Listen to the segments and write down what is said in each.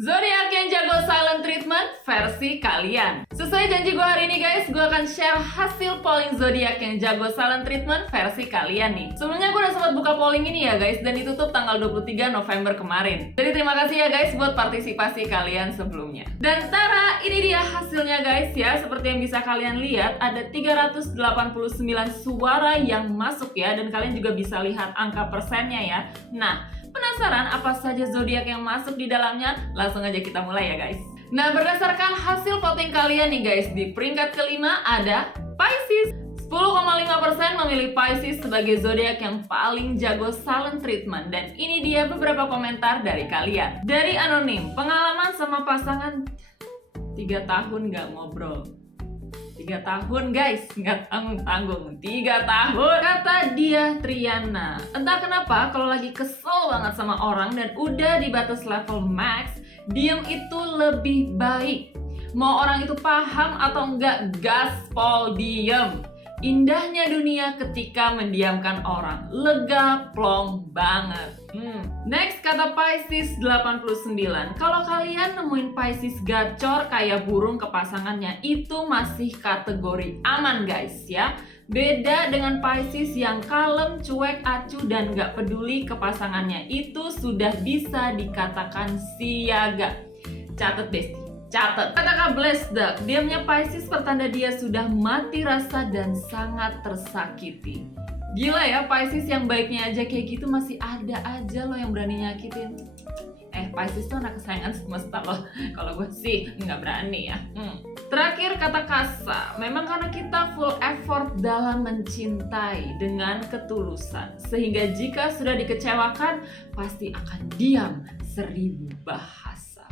Zodiak yang jago silent treatment versi kalian. Sesuai janji gue hari ini guys, gue akan share hasil polling zodiak yang jago silent treatment versi kalian nih. Sebelumnya gue udah sempat buka polling ini ya guys, dan ditutup tanggal 23 November kemarin. Jadi terima kasih ya guys buat partisipasi kalian sebelumnya. Dan tara, ini dia hasilnya guys ya. Seperti yang bisa kalian lihat, ada 389 suara yang masuk ya, dan kalian juga bisa lihat angka persennya ya. Nah, penasaran apa saja zodiak yang masuk di dalamnya? Langsung aja kita mulai ya guys. Nah, berdasarkan hasil voting kalian nih guys, di peringkat kelima ada Pisces. 10,5% memilih Pisces sebagai zodiak yang paling jago silent treatment. Dan ini dia beberapa komentar dari kalian. Dari Anonim, pengalaman sama pasangan 3 tahun gak ngobrol. 3 tahun guys, nggak tanggung-tanggung 3 tahun, kata dia Triana. Entah kenapa kalau lagi kesel banget sama orang dan udah di batas level max, diem itu lebih baik. Mau orang itu paham atau enggak, gaspol diem. Indahnya dunia ketika mendiamkan orang. Lega plong banget. Next, kata Pisces 89. Kalau kalian nemuin Pisces gacor kayak burung ke pasangannya, itu masih kategori aman guys ya. Beda dengan Pisces yang kalem, cuek, acuh, dan gak peduli ke pasangannya. Itu sudah bisa dikatakan siaga. Catet Besti. Catat. Kata Kak Blessed, diamnya Pisces pertanda dia sudah mati rasa dan sangat tersakiti. Gila ya, Pisces yang baiknya aja kayak gitu masih ada aja loh yang berani nyakitin. Pisces tuh anak kesayangan semesta loh. Kalau gue sih nggak berani ya. Terakhir kata Kasa, memang karena kita full effort dalam mencintai dengan ketulusan, sehingga jika sudah dikecewakan pasti akan diam 1000 bahasa.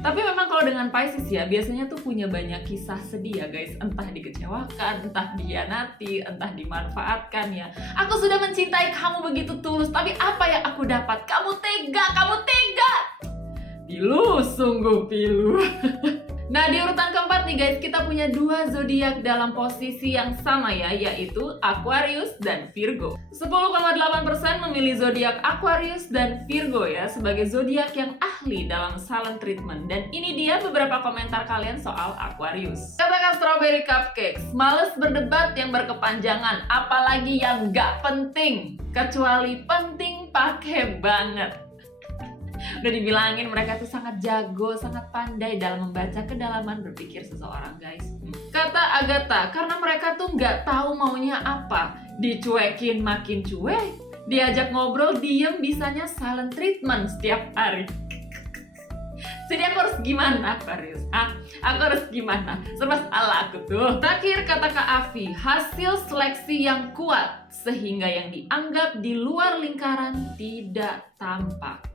Tapi memang kalau dengan Pisces ya, biasanya tuh punya banyak kisah sedih ya guys. Entah dikecewakan, entah dihianati, entah dimanfaatkan ya. Aku sudah mencintai kamu begitu tulus, tapi apa yang aku dapat? Kamu tega, kamu tega. Pilu, sungguh pilu. Nah, di urutan keempat nih guys, kita punya 2 zodiak dalam posisi yang sama ya, yaitu Aquarius dan Virgo. 10,8% memilih zodiak Aquarius dan Virgo ya sebagai zodiak yang ahli dalam silent treatment. Dan ini dia beberapa komentar kalian soal Aquarius. Katakan Strawberry Cupcakes, males berdebat yang berkepanjangan, apalagi yang gak penting, kecuali penting pakai banget. Udah dibilangin mereka tuh sangat jago, sangat pandai dalam membaca kedalaman berpikir seseorang guys. Kata Agatha, karena mereka tuh nggak tahu maunya apa. Dicuekin makin cuek, diajak ngobrol diem, bisanya silent treatment setiap hari. Jadi aku harus gimana Aquarius? Aku harus gimana? Serba salah aku tuh. Terakhir kata Kak Afi, hasil seleksi yang kuat sehingga yang dianggap di luar lingkaran tidak tampak.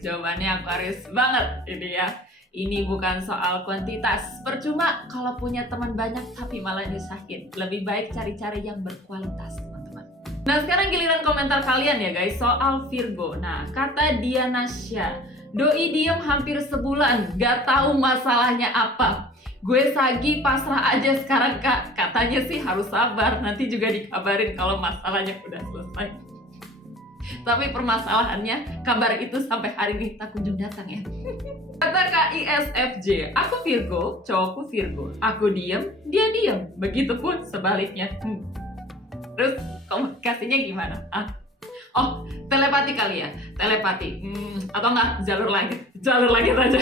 Jawabannya Aquarius banget ini ya. Ini bukan soal kuantitas. Percuma kalau punya teman banyak tapi malah nyusahin. Lebih baik cari-cari yang berkualitas teman-teman. Nah, sekarang giliran komentar kalian ya guys soal Virgo. Nah, kata Dianasya, doi diem hampir sebulan, gak tahu masalahnya apa. Gue sagi pasrah aja sekarang kak. Katanya sih harus sabar, nanti juga dikabarin kalau masalahnya udah selesai. Tapi permasalahannya, kabar itu sampai hari ini tak kunjung datang ya. Kata Kak ISFJ, aku Virgo, cowokku Virgo. Aku diem, dia diem. Begitupun sebaliknya. Terus komunikasinya gimana? Oh, telepati kali ya? Telepati. Atau enggak, jalur langit. Jalur langit aja.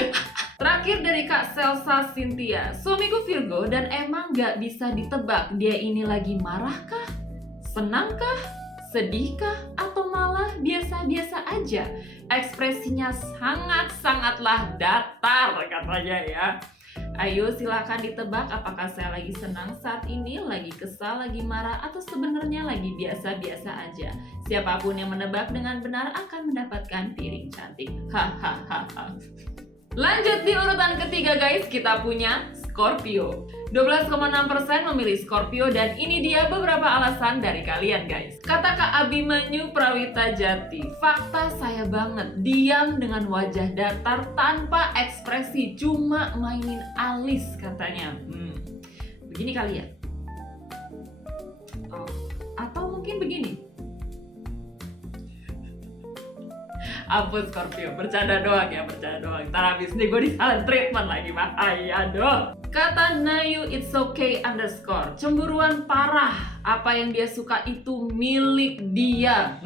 Terakhir dari Kak Selsa Cynthia, suamiku Virgo dan emang gak bisa ditebak. Dia ini lagi marahkah? Senangkah? Sedihkah? Atau malah biasa-biasa aja? Ekspresinya sangat-sangatlah datar katanya ya. Ayo silakan ditebak apakah saya lagi senang saat ini, lagi kesal, lagi marah, atau sebenarnya lagi biasa-biasa aja. Siapapun yang menebak dengan benar akan mendapatkan piring cantik. Hahaha. Lanjut di urutan ketiga guys, kita punya Scorpio. 12,6% memilih Scorpio dan ini dia beberapa alasan dari kalian guys. Kata Kak Abimanyu Prawita Jati, fakta saya banget, diam dengan wajah datar tanpa ekspresi, cuma mainin alis katanya. Begini kali ya? Atau mungkin begini. Ampun Scorpio, bercanda doang ya, bercanda doang. Ntar habis nih gue di silent treatment lagi, bahaya dong. Kata Nayu it's okay underscore, cemburuan parah. Apa yang dia suka itu milik dia.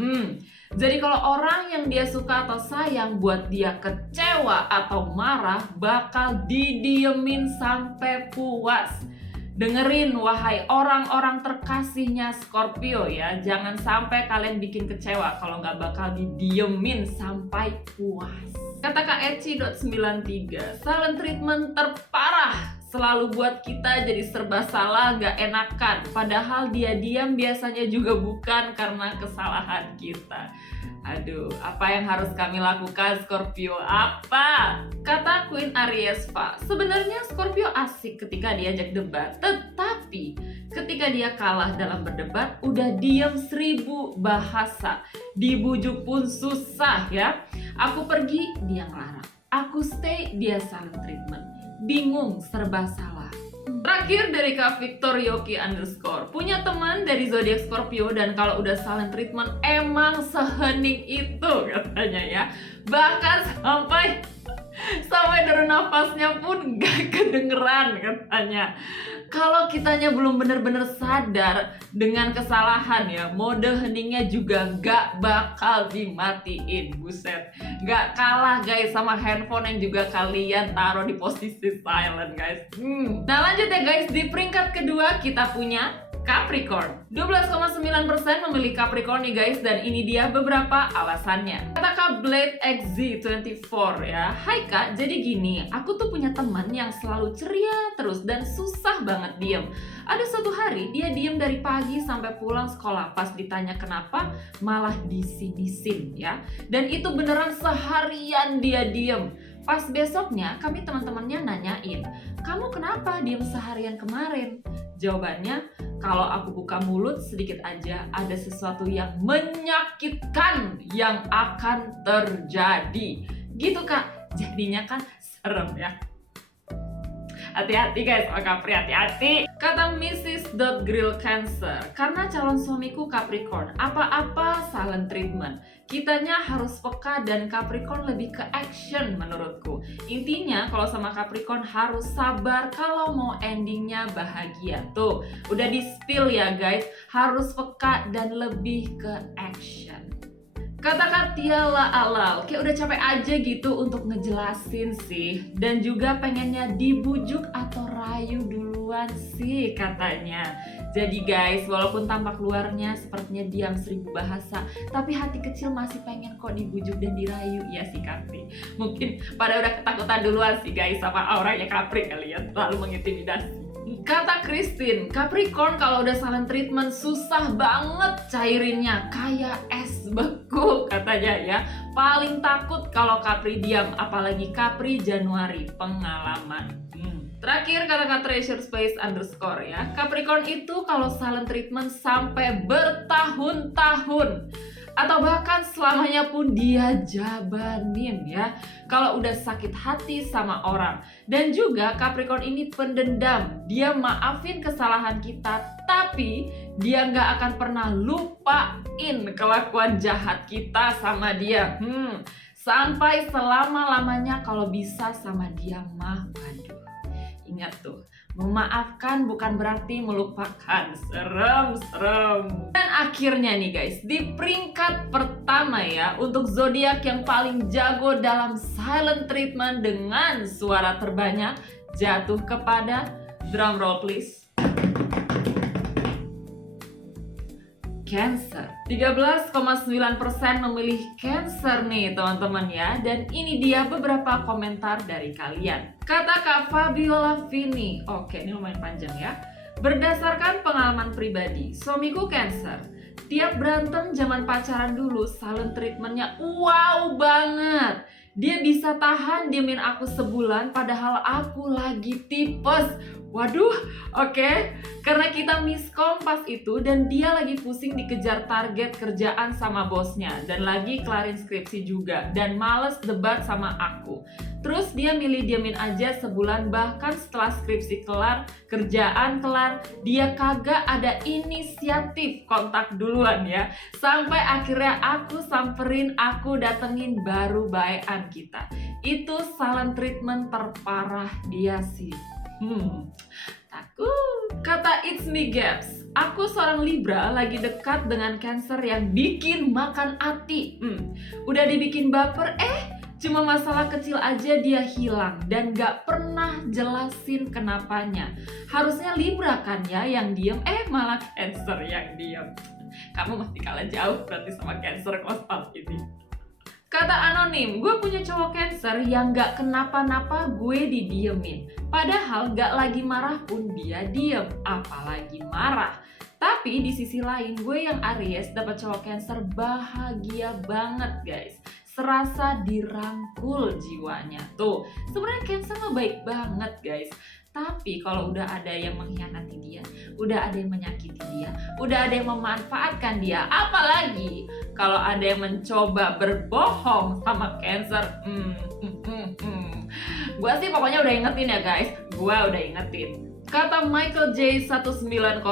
Jadi kalau orang yang dia suka atau sayang buat dia kecewa atau marah, bakal didiemin sampai puas. Dengerin wahai orang-orang terkasihnya Scorpio ya, jangan sampai kalian bikin kecewa kalau nggak bakal didiemin sampai puas. Kata Kak Eci.93, silent treatment terparah, selalu buat kita jadi serba salah, gak enakan. Padahal dia diam biasanya juga bukan karena kesalahan kita. Aduh, apa yang harus kami lakukan Scorpio? Apa? Kata Queen Ariesva, sebenarnya Scorpio asik ketika diajak debat, tetapi ketika dia kalah dalam berdebat, udah diam 1000 bahasa. Dibujuk pun susah ya. Aku pergi, dia ngelarang. Aku stay, dia silent treatment. Bingung, serba salah. Terakhir dari Kak Victor Yoki underscore, punya teman dari zodiak Scorpio dan kalau udah silent treatment emang sehening itu katanya ya. Bahkan sampai deru nafasnya pun gak kedengeran katanya. Kalau kitanya belum bener-bener sadar dengan kesalahan ya, mode heningnya juga gak bakal dimatiin. Buset, gak kalah guys sama handphone yang juga kalian taruh di posisi silent guys. Nah lanjut ya guys, di peringkat kedua kita punya Capricorn. 12,9% memilih Capricorn nih guys, dan ini dia beberapa alasannya. Kata Kak Blade XZ24 ya, hai Kak, jadi gini, aku tuh punya teman yang selalu ceria terus dan susah banget diem. Ada suatu hari dia diem dari pagi sampai pulang sekolah, pas ditanya kenapa malah disinisin ya. Dan itu beneran seharian dia diem. Pas besoknya kami teman-temannya nanyain, kamu kenapa diem seharian kemarin? Jawabannya, kalau aku buka mulut sedikit aja ada sesuatu yang menyakitkan yang akan terjadi. Gitu Kak, jadinya kan serem ya. Hati-hati guys sama Capri, hati-hati. Kata Mrs. Grill Cancer, karena calon suamiku Capricorn, apa-apa silent treatment. Kitanya harus peka dan Capricorn lebih ke action menurutku. Intinya kalau sama Capricorn harus sabar kalau mau endingnya bahagia. Tuh, udah di spill ya guys, harus peka dan lebih ke action. Kata Katia Alal, kayak udah capek aja gitu untuk ngejelasin sih. Dan juga pengennya dibujuk atau rayu duluan sih katanya. Jadi guys, walaupun tampak luarnya sepertinya diam 1000 bahasa, tapi hati kecil masih pengen kok dibujuk dan dirayu. Ya sih Capri, mungkin pada udah ketakutan duluan sih guys sama auranya Capri kali ya, terlalu mengintimidasi. Kata Christine, Capricorn kalau udah silent treatment susah banget cairinnya, kayak es beku katanya ya. Paling takut kalau Capri diam, apalagi Capri Januari, pengalaman. Terakhir kata Treasure Space underscore ya, Capricorn itu kalau silent treatment sampai bertahun-tahun atau bahkan selamanya pun dia jabanin ya kalau udah sakit hati sama orang. Dan juga Capricorn ini pendendam, dia maafin kesalahan kita tapi dia nggak akan pernah lupain kelakuan jahat kita sama dia sampai selama-lamanya kalau bisa sama dia mah. Waduh, ingat tuh, memaafkan bukan berarti melupakan. Serem. Dan akhirnya nih guys, di peringkat pertama ya, untuk zodiak yang paling jago dalam silent treatment dengan suara terbanyak, jatuh kepada, drum roll please, Cancer. 13,9% memilih Cancer nih teman-teman ya. Dan ini dia beberapa komentar dari kalian. Kata Kak Fabiola Vini, oke ini lumayan panjang ya. Berdasarkan pengalaman pribadi, suamiku Cancer. Tiap berantem zaman pacaran dulu, silent treatmentnya wow banget. Dia bisa tahan diemin aku sebulan padahal aku lagi tipes. Waduh, oke. Karena kita miskom pas itu dan dia lagi pusing dikejar target kerjaan sama bosnya dan lagi kelarin skripsi juga dan males debat sama aku. Terus dia milih diamin aja sebulan, bahkan setelah skripsi kelar, kerjaan kelar, dia kagak ada inisiatif kontak duluan ya. Sampai akhirnya aku samperin, aku datengin, baru baean kita. Itu silent treatment terparah dia sih. Takut. Kata It's Me Gaps, aku seorang Libra lagi dekat dengan Cancer yang bikin makan hati. Udah dibikin baper, cuma masalah kecil aja dia hilang dan gak pernah jelasin kenapanya. Harusnya Libra kan ya yang diem, malah Cancer yang diem. Kamu masih kalah jauh berarti sama Cancer konstan ini. Kata anonim, gue punya cowok Cancer yang gak kenapa-napa gue didiemin. Padahal gak lagi marah pun dia diem, apalagi marah. Tapi di sisi lain, gue yang Aries dapat cowok Cancer bahagia banget guys. Serasa dirangkul jiwanya. Tuh, sebenarnya Cancer mah baik banget guys. Tapi kalau udah ada yang mengkhianati dia, udah ada yang menyakiti dia, udah ada yang memanfaatkan dia, apalagi kalau ada yang mencoba berbohong sama Cancer, gue sih pokoknya udah ingetin ya guys, gue udah ingetin. Kata Michael J 1907,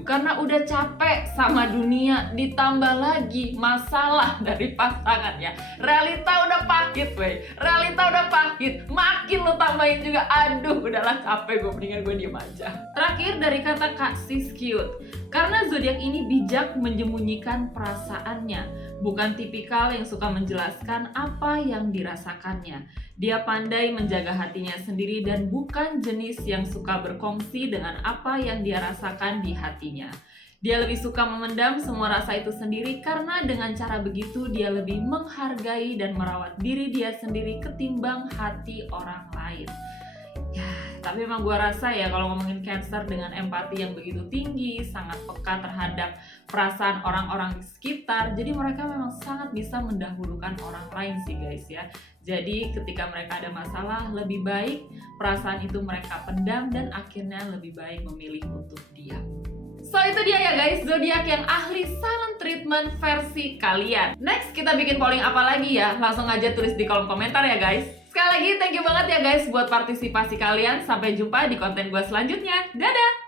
karena udah capek sama dunia, ditambah lagi masalah dari pasangan ya. Realita udah pahit wey, realita udah pahit, makin lu tambahin juga, aduh udahlah capek gue, mendingan gue diem aja. Terakhir dari kata Kak Sis Cute, karena zodiak ini bijak menyembunyikan perasaannya, bukan tipikal yang suka menjelaskan apa yang dirasakannya. Dia pandai menjaga hatinya sendiri dan bukan jenis yang suka berkongsi dengan apa yang dia rasakan di hatinya. Dia lebih suka memendam semua rasa itu sendiri karena dengan cara begitu dia lebih menghargai dan merawat diri dia sendiri ketimbang hati orang lain. Ya, tapi memang gue rasa ya kalau ngomongin Cancer dengan empati yang begitu tinggi, sangat peka terhadap perasaan orang-orang di sekitar, jadi mereka memang sangat bisa mendahulukan orang lain sih guys ya. Jadi ketika mereka ada masalah, lebih baik perasaan itu mereka pendam dan akhirnya lebih baik memilih untuk diam. So itu dia ya guys, zodiak yang ahli silent treatment versi kalian. Next kita bikin polling apa lagi ya? Langsung aja tulis di kolom komentar ya guys. Sekali lagi thank you banget ya guys buat partisipasi kalian. Sampai jumpa di konten gue selanjutnya. Dadah!